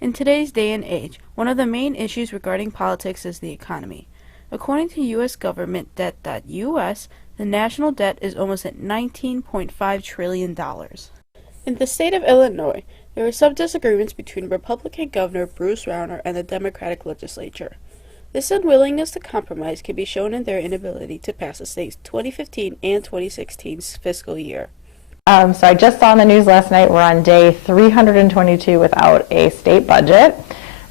In today's day and age, one of the main issues regarding politics is the economy. According to U.S. government debt.us, the national debt is almost at $19.5 trillion. In the state of Illinois, there are some disagreements between Republican Governor Bruce Rauner and the Democratic legislature. This unwillingness to compromise can be shown in their inability to pass the state's 2015 and 2016 fiscal year. So I just saw in the news last night we're on day 322 without a state budget,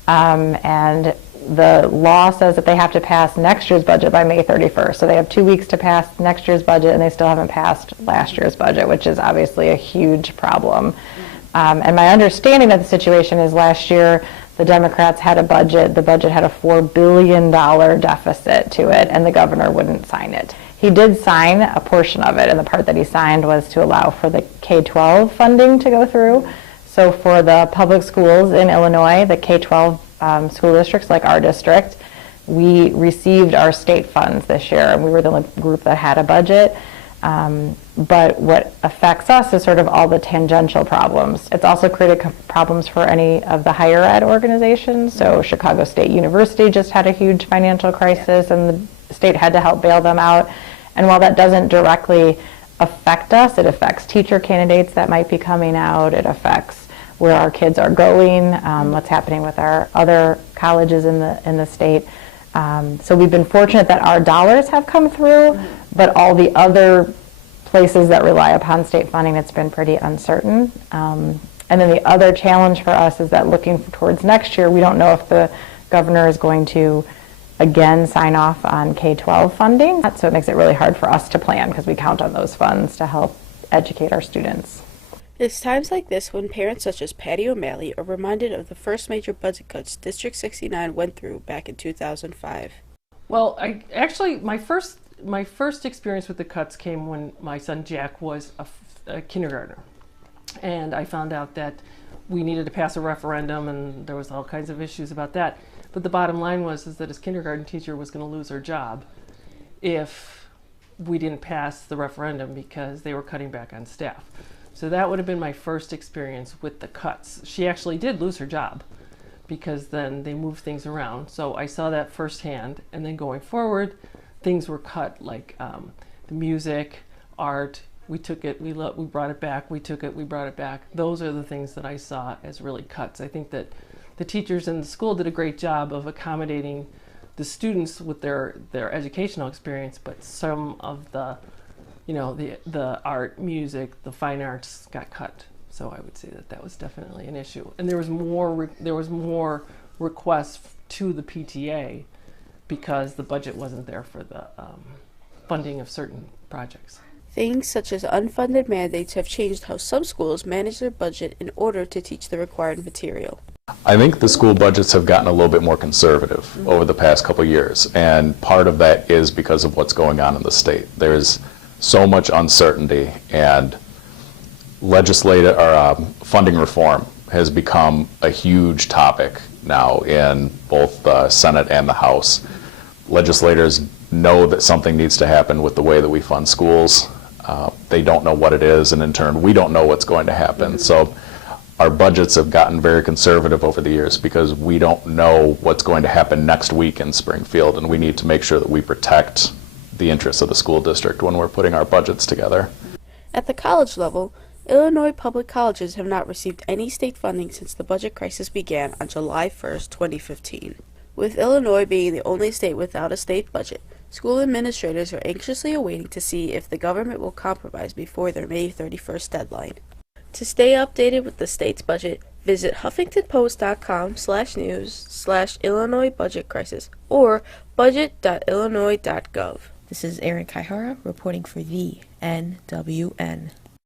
and the law says that they have to pass next year's budget by May 31st. So they have 2 weeks to pass next year's budget, and they still haven't passed last year's budget, which is obviously a huge problem. And my understanding of the situation is last year the Democrats had a budget. The budget had a $4 billion deficit to it, and the governor wouldn't sign it. He did sign a portion of it, and the part that he signed was to allow for the K-12 funding to go through. So for the public schools in Illinois, the K-12 school districts like our district, we received our state funds this year, and we were the only group that had a budget. But what affects us is sort of all the tangential problems. It's also created problems for any of the higher ed organizations. So Chicago State University just had a huge financial crisis, and the state had to help bail them out. And while that doesn't directly affect us, it affects teacher candidates that might be coming out. It affects where our kids are going, what's happening with our other colleges in the state. So we've been fortunate that our dollars have come through, but all the other places that rely upon state funding, it's been pretty uncertain. And then the other challenge for us is that looking towards next year, we don't know if the governor is going to again sign off on K-12 funding. So it makes it really hard for us to plan because we count on those funds to help educate our students. It's times like this when parents such as Patty O'Malley are reminded of the first major budget cuts District 69 went through back in 2005. Well, my first experience with the cuts came when my son Jack was a kindergartner, and I found out that we needed to pass a referendum, and there was all kinds of issues about that. But the bottom line was that his kindergarten teacher was going to lose her job if we didn't pass the referendum because they were cutting back on staff. So that would have been my first experience with the cuts. She actually did lose her job because then they moved things around. So I saw that firsthand, and then going forward, things were cut like the music, art. We took it, we brought it back. We took it, we brought it back. Those are the things that I saw as really cuts. I think that the teachers in the school did a great job of accommodating the students with their educational experience, but some of the the art, music, the fine arts got cut. So I would say that was definitely an issue. And there was more requests to the PTA because the budget wasn't there for the funding of certain projects. Things such as unfunded mandates have changed how some schools manage their budget in order to teach the required material. I think the school budgets have gotten a little bit more conservative over the past couple of years, and part of that is because of what's going on in the state. There's so much uncertainty, and legislative or funding reform has become a huge topic now in both the Senate and the House. Legislators know that something needs to happen with the way that we fund schools. They don't know what it is, and in turn, we don't know what's going to happen. So our budgets have gotten very conservative over the years because we don't know what's going to happen next week in Springfield, and we need to make sure that we protect the interests of the school district when we're putting our budgets together. At the college level, Illinois public colleges have not received any state funding since the budget crisis began on July 1st, 2015. With Illinois being the only state without a state budget, school administrators are anxiously awaiting to see if the government will compromise before their May 31st deadline. To stay updated with the state's budget, visit huffingtonpost.com/news/Illinois budget crisis or budget.illinois.gov. This is Erin Kaihara reporting for the NWN.